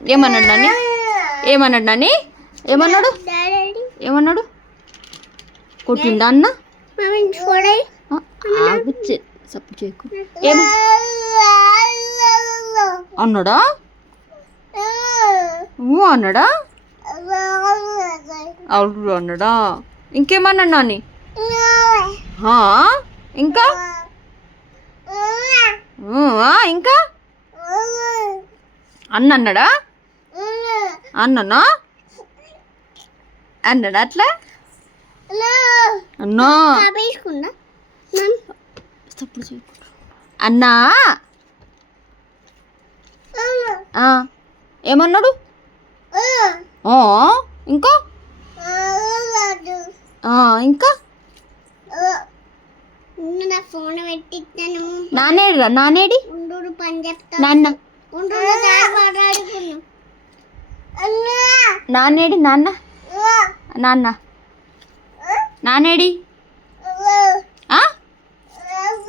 ఏమన్నాడు నాని? ఏమన్నాడు నాని? ఏమన్నాడు? ఏమన్నాడు? కొట్టిండా అన్న? ఆగు, సప్పుడు చేయకు. ఏమో అన్నాడా? అన్నాడా? అవును అన్నాడా? ఇంకేమన్నాడు నాని? ఇంకా ఇంకా అన్న అన్నాడా? అన్ననా అన్నాడా అట్లా? అన్నా అన్నా ఏమన్నాడు? ఇంకా ఇంకా నానేడు నానేడి నాన్న నానేడి నాన్న నాన్న నానేడి